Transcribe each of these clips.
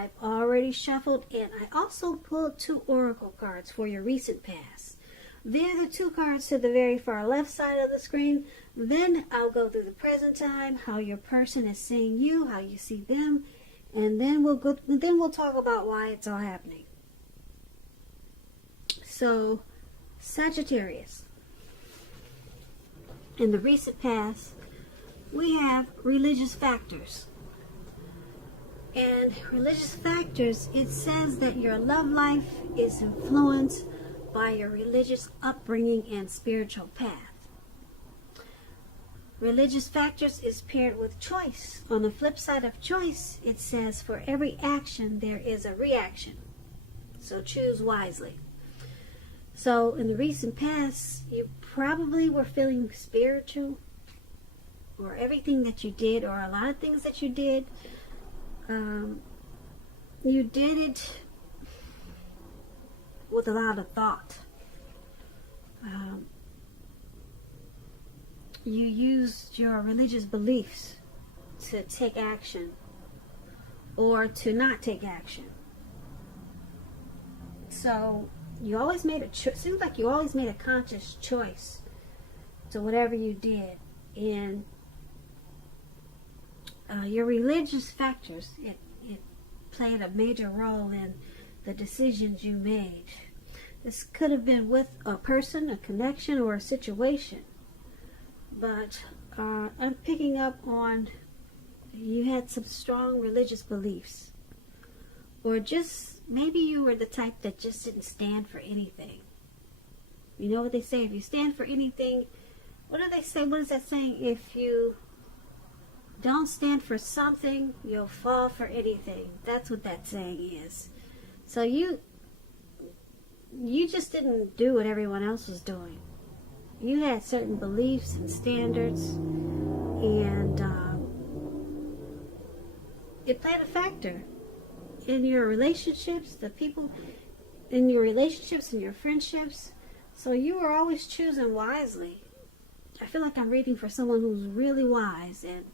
I've already shuffled, and I also pulled 2 oracle cards for your recent past. They're the 2 cards to the very far left side of the screen. Then I'll go through the present time, how your person is seeing you, how you see them, and then we'll talk about why it's all happening. So, Sagittarius. In the recent past, we have religious factors. And religious factors, it says that your love life is influenced by your religious upbringing and spiritual path. Religious factors is paired with choice. On the flip side of choice, it says for every action there is a reaction. So choose wisely. So in the recent past, you probably were feeling spiritual, or everything that you did, or a lot of things that you did, you did it with a lot of thought. You used your religious beliefs to take action or to not take action. So you always made seems like you always made a conscious choice to whatever you did. And your religious factors, it played a major role in the decisions you made. This could have been with a person, a connection, or a situation. But I'm picking up on you had some strong religious beliefs. Or just maybe you were the type that just didn't stand for anything. You know what they say? If you stand for anything, what do they say? What is that saying? If you don't stand for something, you'll fall for anything. That's what that saying is. So you just didn't do what everyone else was doing. You had certain beliefs and standards, and it played a factor in your relationships, the people in your relationships and your friendships. So you were always choosing wisely. I feel like I'm reading for someone who's really wise, and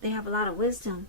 they have a lot of wisdom.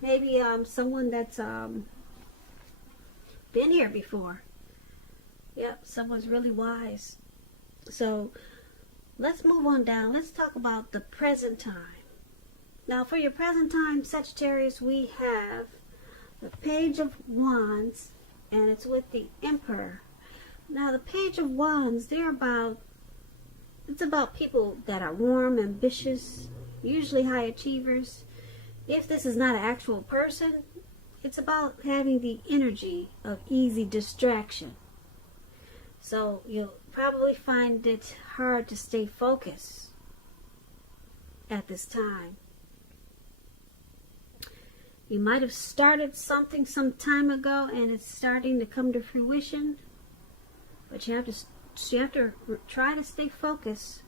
Maybe someone that's been here before. Yep, someone's really wise. So let's move on down. Let's talk about the present time. Now for your present time, Sagittarius, we have the Page of Wands, and it's with the Emperor. Now the Page of Wands, it's about people that are warm, ambitious, usually high achievers. If this is not an actual person, it's about having the energy of easy distraction. So you'll probably find it hard to stay focused at this time. You might have started something some time ago and it's starting to come to fruition, but you have to try to stay focused,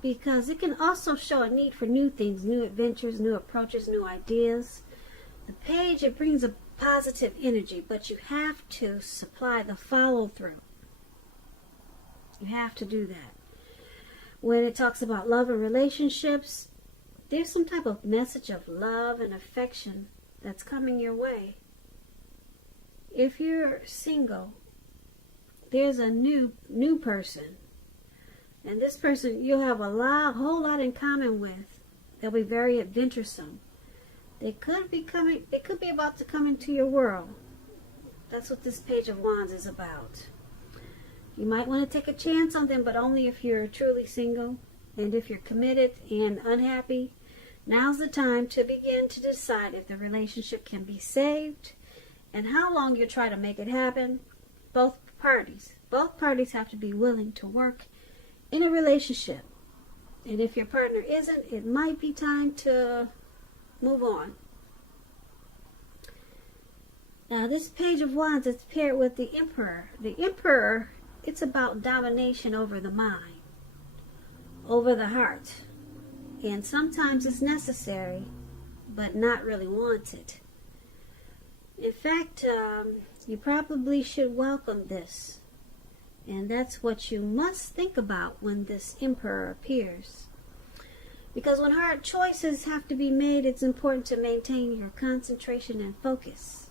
because it can also show a need for new things, new adventures, new approaches, new ideas. The page, it brings a positive energy, but you have to supply the follow-through. You have to do that. When it talks about love and relationships, there's some type of message of love and affection that's coming your way. If you're single, there's a new person, and this person you'll have a whole lot in common with. They'll be very adventuresome. They could be about to come into your world. That's what this Page of Wands is about. You might want to take a chance on them, but only if you're truly single. And if you're committed and unhappy, now's the time to begin to decide if the relationship can be saved and how long you try to make it happen. Both parties have to be willing to work in a relationship. And if your partner isn't, it might be time to move on. Now this Page of Wands is paired with the Emperor. The Emperor, it's about domination over the mind, over the heart. And sometimes it's necessary, but not really wanted. In fact, you probably should welcome this. And that's what you must think about when this Emperor appears. Because when hard choices have to be made, it's important to maintain your concentration and focus.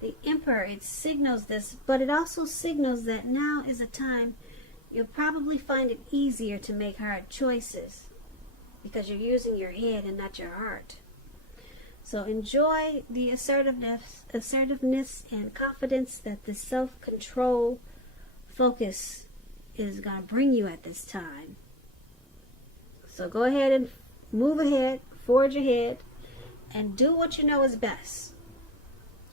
The Emperor, it signals this, but it also signals that now is a time you'll probably find it easier to make hard choices because you're using your head and not your heart. So enjoy the assertiveness and confidence that the self-control focus is going to bring you at this time. So go ahead and move ahead, forge ahead, and do what you know is best.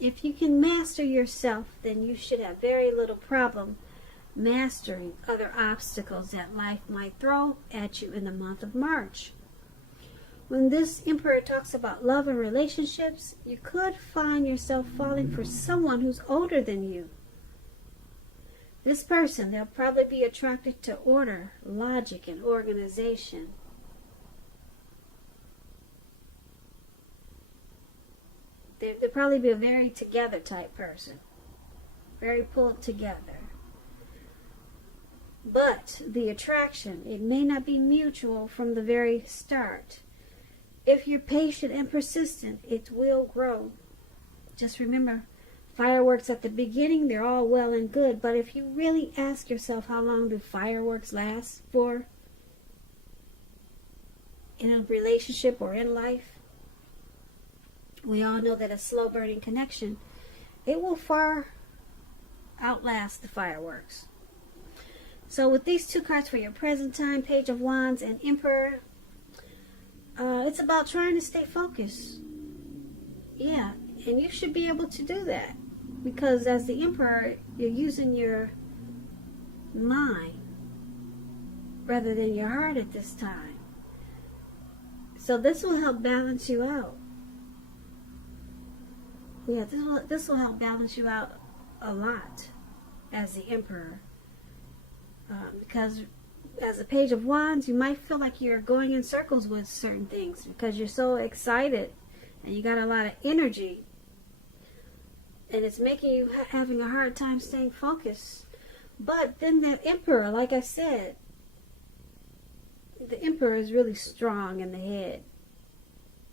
If you can master yourself, then you should have very little problem mastering other obstacles that life might throw at you in the month of March. When this Emperor talks about love and relationships, you could find yourself falling for someone who's older than you. This person, they'll probably be attracted to order, logic, and organization. They'll probably be a very together type person. Very pulled together. But the attraction, it may not be mutual from the very start. If you're patient and persistent, it will grow. Just remember, fireworks at the beginning, they're all well and good. But if you really ask yourself, how long do fireworks last for in a relationship or in life? We all know that a slow-burning connection, it will far outlast the fireworks. So with these two cards for your present time, Page of Wands and Emperor, it's about trying to stay focused. Yeah, and you should be able to do that. Because as the Emperor, you're using your mind rather than your heart at this time. So this will help balance you out. Yeah, this will help balance you out a lot as the Emperor. Because as a Page of Wands, you might feel like you're going in circles with certain things because you're so excited and you got a lot of energy. And it's making you having a hard time staying focused. But then that Emperor, like I said, the Emperor is really strong in the head.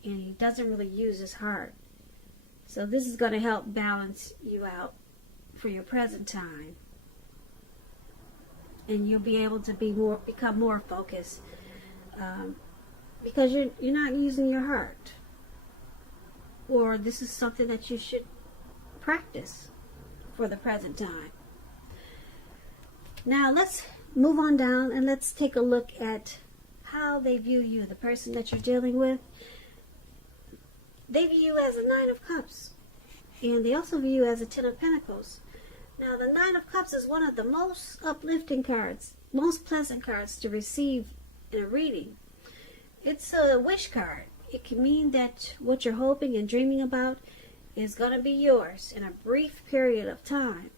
And he doesn't really use his heart. So this is going to help balance you out for your present time. And you'll be able to become more focused. Because you're not using your heart. Or this is something that you should practice for the present time. Now let's move on down and let's take a look at how they view you, the person that you're dealing with. They view you as a Nine of Cups, and they also view you as a Ten of Pentacles. Now the Nine of Cups is one of the most uplifting cards, most pleasant cards to receive in a reading. It's a wish card. It can mean that what you're hoping and dreaming about is going to be yours in a brief period of time.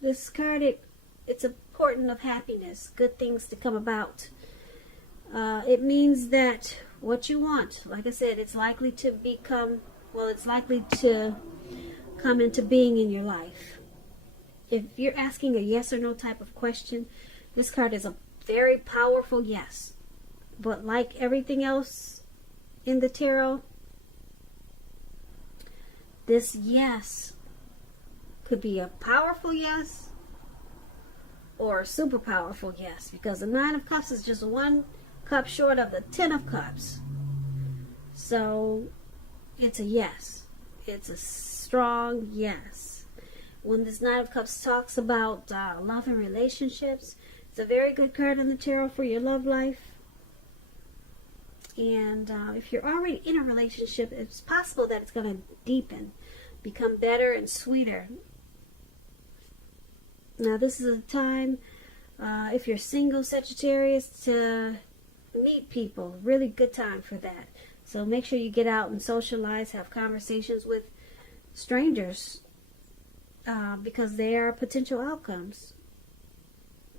This card, it's a portent of happiness, good things to come about. It means that what you want, like I said, it's likely to come into being in your life. If you're asking a yes or no type of question, this card is a very powerful yes. But like everything else in the tarot, this yes could be a powerful yes or a super powerful yes, because the Nine of Cups is just one cup short of the Ten of Cups. So it's a yes. It's a strong yes. When this Nine of Cups talks about love and relationships, it's a very good card in the tarot for your love life. And if you're already in a relationship, it's possible that it's going to deepen, become better and sweeter. Now this is a time, if you're single, Sagittarius, to meet people. Really good time for that. So make sure you get out and socialize, have conversations with strangers, because they are potential outcomes.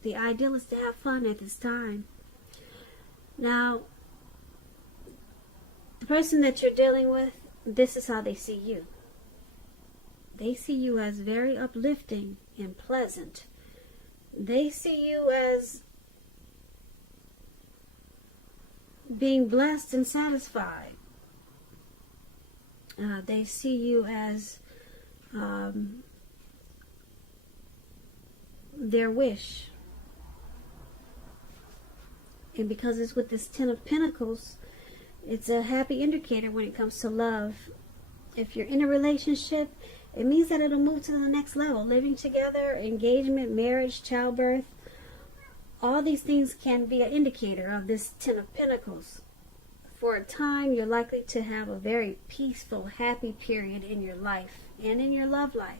The ideal is to have fun at this time. Now, the person that you're dealing with, this is how they see you. They see you as very uplifting and pleasant. They see you as being blessed and satisfied. They see you as their wish. And because it's with this Ten of Pentacles, it's a happy indicator when it comes to love. If you're in a relationship, it means that it'll move to the next level. Living together, engagement, marriage, childbirth, all these things can be an indicator of this Ten of Pentacles. For a time, you're likely to have a very peaceful, happy period in your life and in your love life.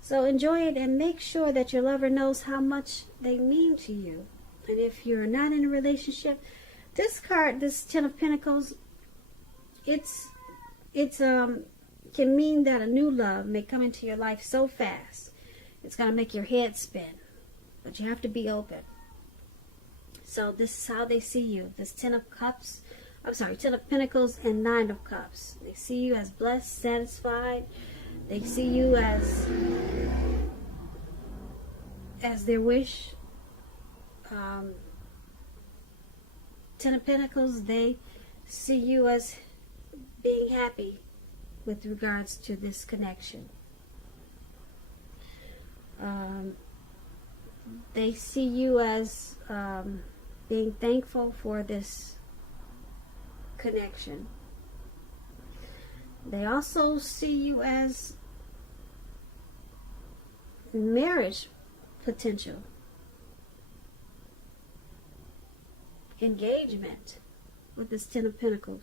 So enjoy it and make sure that your lover knows how much they mean to you. And if you're not in a relationship, this card, this Ten of Pentacles, it's can mean that a new love may come into your life so fast, it's going to make your head spin. But you have to be open. So this is how they see you. This Ten of Pentacles and Nine of Cups. They see you as blessed, satisfied. They see you as their wish. Ten of Pentacles, they see you as being happy with regards to this connection. They see you as being thankful for this connection. They also see you as marriage potential, engagement with this Ten of Pentacles.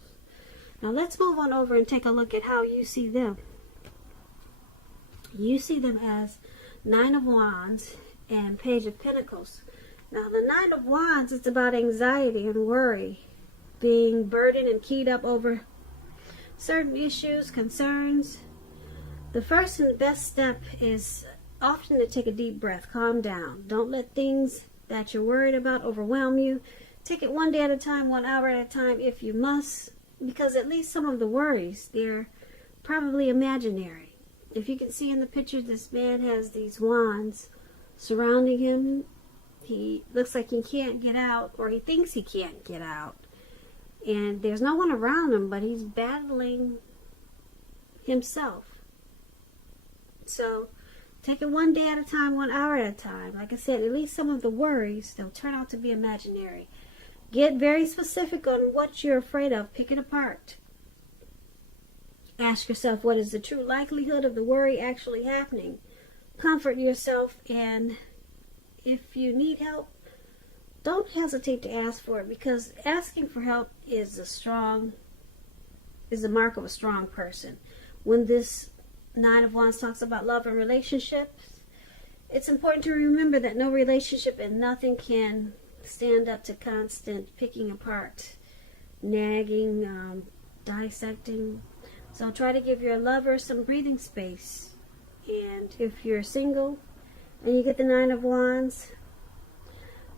Now let's move on over and take a look at how you see them. You see them as Nine of Wands and Page of Pentacles. Now the Nine of Wands is about anxiety and worry, being burdened and keyed up over certain issues, concerns. The first and best step is often to take a deep breath, calm down. Don't let things that you're worried about overwhelm you. Take it one day at a time, 1 hour at a time if you must, because at least some of the worries, they're probably imaginary. If you can see in the picture, this man has these wands surrounding him. He looks like he can't get out, or he thinks he can't get out. And there's no one around him, but he's battling himself. So take it one day at a time, 1 hour at a time. Like I said, at least some of the worries, they'll turn out to be imaginary. Get very specific on what you're afraid of. Pick it apart. Ask yourself, what is the true likelihood of the worry actually happening? Comfort yourself, and if you need help, don't hesitate to ask for it, because asking for help is the mark of a strong person. When this Nine of Wands talks about love and relationships, it's important to remember that no relationship and nothing can stand up to constant picking apart, nagging, dissecting. So try to give your lover some breathing space. And if you're single and you get the Nine of Wands,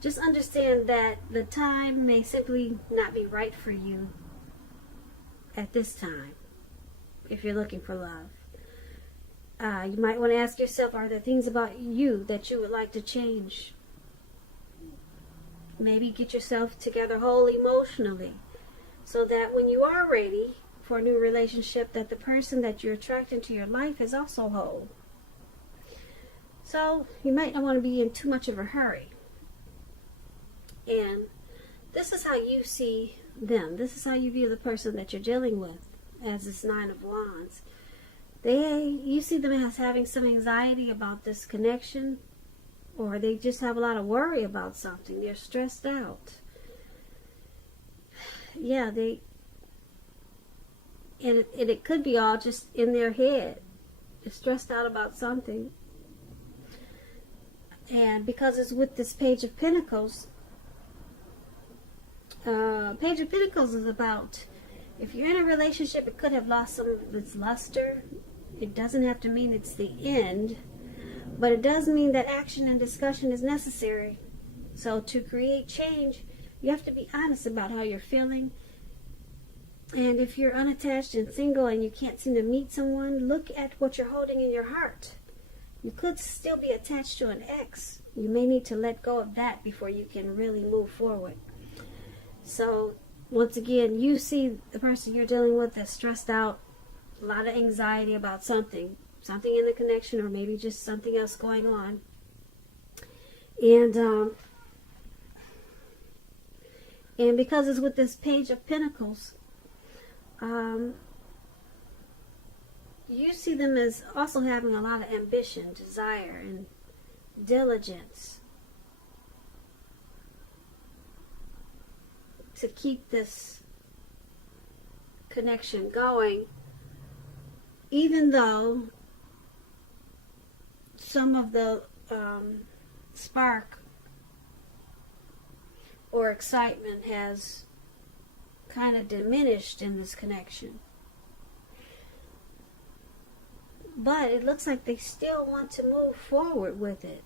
just understand that the time may simply not be right for you at this time if you're looking for love. You might want to ask yourself, are there things about you that you would like to change? Maybe get yourself together whole emotionally, so that when you are ready for a new relationship, that the person that you're attracting to your life is also whole. So you might not want to be in too much of a hurry. And this is how you see them. This is how you view the person that you're dealing with as this Nine of Wands. You see them as having some anxiety about this connection, or they just have a lot of worry about something. They're stressed out. Yeah, it could be all just in their head. They're stressed out about something. And because it's with this Page of Pentacles, Page of Pentacles is about, if you're in a relationship, it could have lost some of its luster. It doesn't have to mean it's the end, but it does mean that action and discussion is necessary. So to create change, you have to be honest about how you're feeling. And if you're unattached and single and you can't seem to meet someone, look at what you're holding in your heart. You could still be attached to an ex. You may need to let go of that before you can really move forward. So once again, you see the person you're dealing with that's stressed out, a lot of anxiety about something in the connection, or maybe just something else going on. And because it's with this Page of Pentacles, you see them as also having a lot of ambition, desire, and diligence to keep this connection going, even though some of the spark or excitement has kind of diminished in this connection. But it looks like they still want to move forward with it.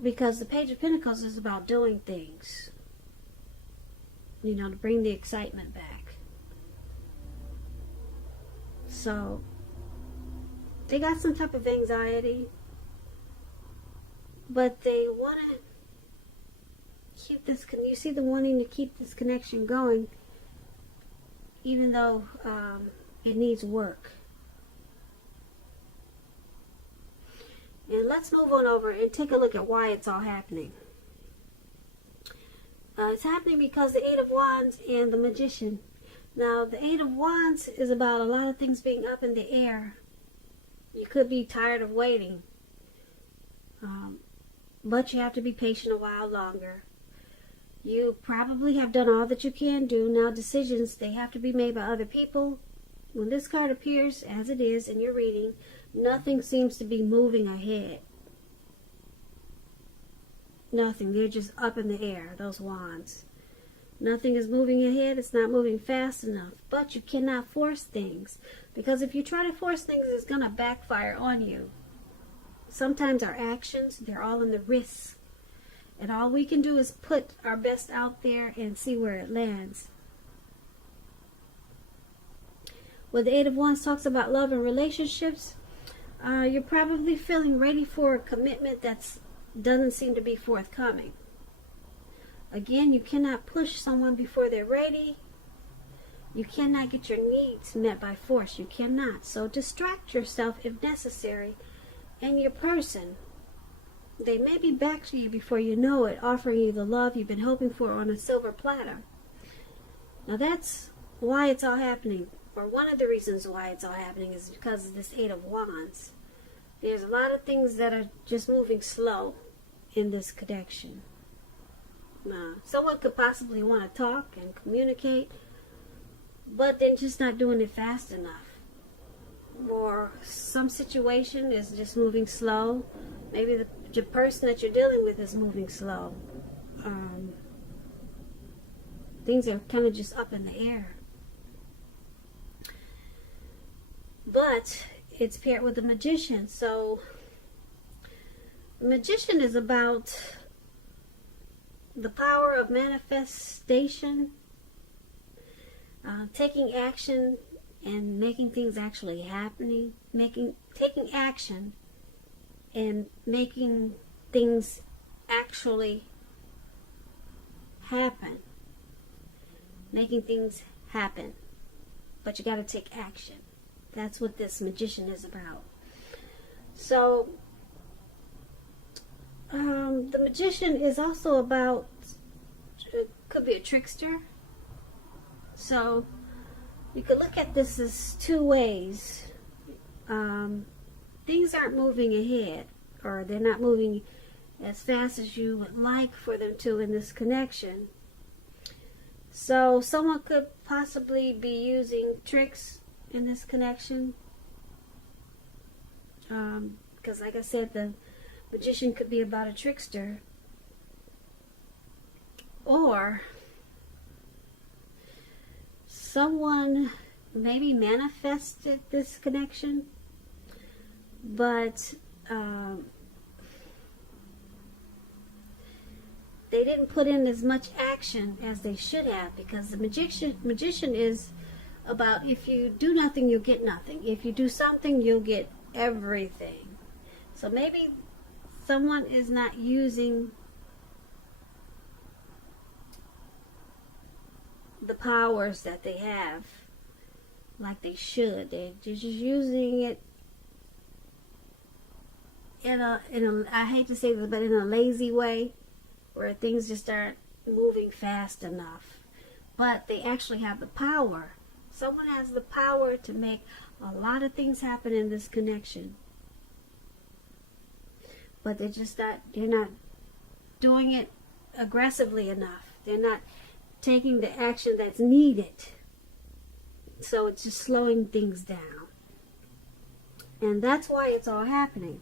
Because the Page of Pentacles is about doing things, you know, to bring the excitement back. So they got some type of anxiety, but they want to keep this. You see them wanting to keep this connection going, even though it needs work. And let's move on over and take a look at why it's all happening. It's happening because the Eight of Wands and the Magician. Now, the Eight of Wands is about a lot of things being up in the air. You could be tired of waiting. But you have to be patient a while longer. You probably have done all that you can do. Now, decisions, they have to be made by other people. When this card appears, as it is in your reading, nothing seems to be moving ahead. Nothing. They're just up in the air, those wands. Nothing is moving ahead. It's not moving fast enough. But you cannot force things. Because if you try to force things, it's going to backfire on you. Sometimes our actions, they're all in the wrists. And all we can do is put our best out there and see where it lands. When the Eight of Wands talks about love and relationships, you're probably feeling ready for a commitment that doesn't seem to be forthcoming. Again, you cannot push someone before they're ready. You cannot get your needs met by force. You cannot. So distract yourself if necessary. And your person, they may be back to you before you know it, offering you the love you've been hoping for on a silver platter. Now that's why it's all happening. Or one of the reasons why it's all happening is because of this Eight of Wands. There's a lot of things that are just moving slow in this connection. Someone could possibly want to talk and communicate, but they're just not doing it fast enough. Or some situation is just moving slow. Maybe the person that you're dealing with is moving slow. Things are kind of just up in the air. But it's paired with the Magician. So the Magician is about the power of manifestation, taking action and making things actually happening, taking action and making things actually happen, making things happen. But you got to take action. That's what this Magician is about. So the Magician is also about, could be a trickster. So you could look at this as two ways. Things aren't moving ahead, or they're not moving as fast as you would like for them to in this connection. So someone could possibly be using tricks in this connection. Because like I said, the Magician could be about a trickster. Or someone maybe manifested this connection, but they didn't put in as much action as they should have, because the magician is about, if you do nothing, you'll get nothing. If you do something, you'll get everything. So maybe someone is not using the powers that they have like they should. They're just using it in a I hate to say this, but in a lazy way, where things just aren't moving fast enough. But they actually have the power. Someone has the power to make a lot of things happen in this connection. But they're not doing it aggressively enough. They're not taking the action that's needed. So it's just slowing things down. And that's why it's all happening.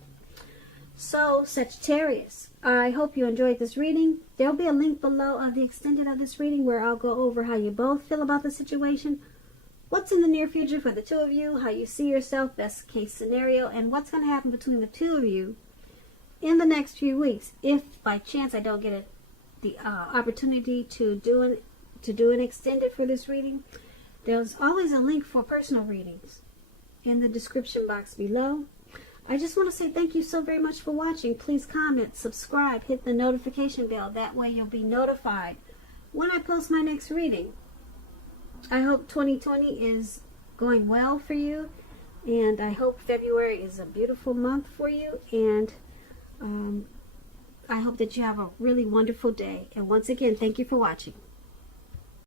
So, Sagittarius, I hope you enjoyed this reading. There'll be a link below of the extended of this reading where I'll go over how you both feel about the situation, what's in the near future for the two of you, how you see yourself, best case scenario, and what's going to happen between the two of you in the next few weeks. If by chance I don't get the opportunity to do an extended for this reading, there's always a link for personal readings in the description box below. I just want to say thank you so very much for watching. Please comment, subscribe, hit the notification bell. That way you'll be notified when I post my next reading. I hope 2020 is going well for you, and I hope February is a beautiful month for you, and I hope that you have a really wonderful day. And once again, thank you for watching.